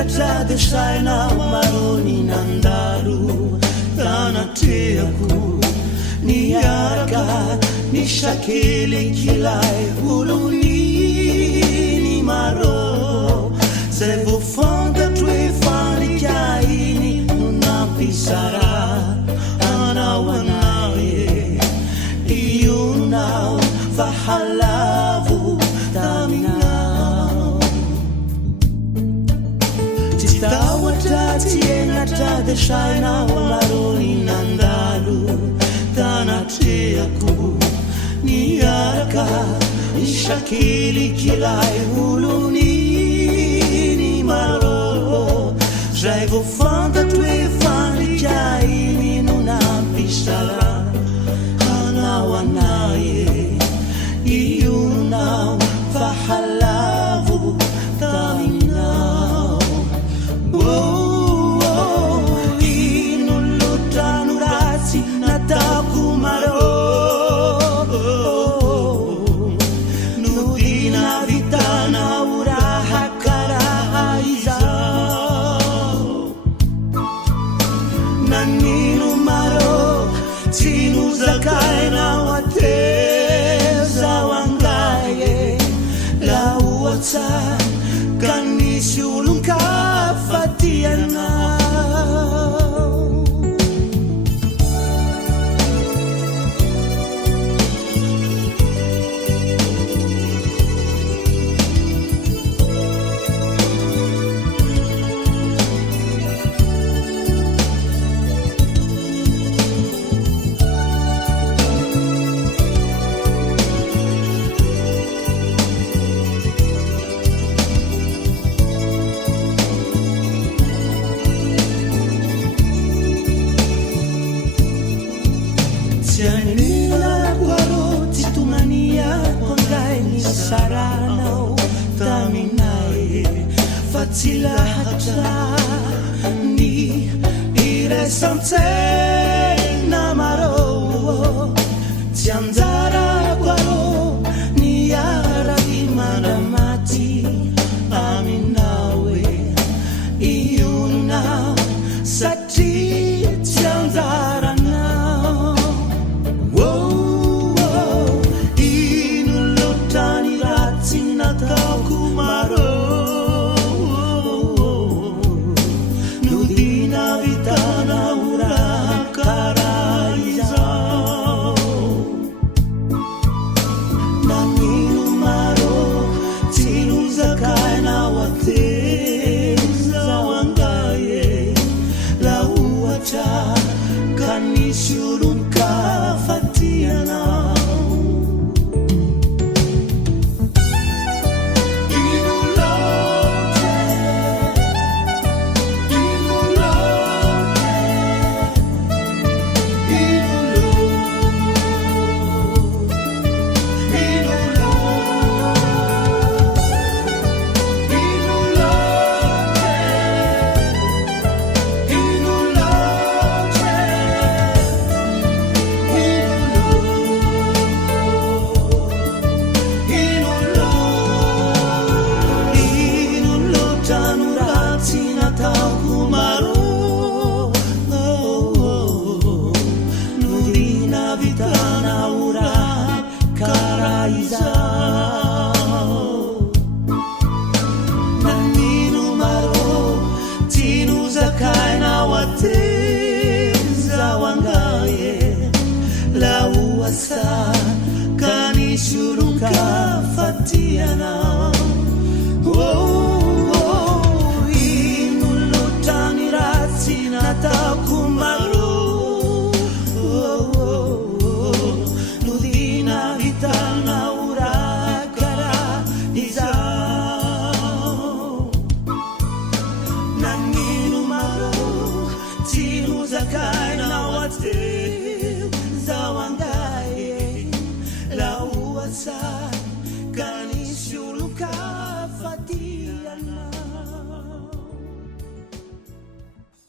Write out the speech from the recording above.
Enatra saina maroni nandaru Tanateaku Niaraka Nishakili kilai Huluni ni maro Sevo fonda tue fani kaini Nunapisara Anawanaye Iyunau Fahalavu Taminau Titawatati enatra shaina maroni nandaru Tanateaku Niaraka Nishakili kilai huluni ni maro Jaivo fanta tue fani kaini nunapisara Anawanaye Iyunau Fahalavu Taminau Inulutanurasi Natakumaro Nudina vitana uraha karaiza Naninu maro Tinu zakaina wateza wangaye La uwata Kanishulun kafatiana Tianila kwaro titumania kongai ni sarana taminae fatila hata ni iresante namaro tiandara kwaro ni arabi maramati aminawe iyuna sati tiandara Nudina vitana ura karaiza Naninu maro Tinu zakaina wateza wangaye La uwacha Kanishurun kafatiana Nudina vitana ura karaiza Naninu maro Tinu zakaina wateza wangaye La uwasa Kanishurunka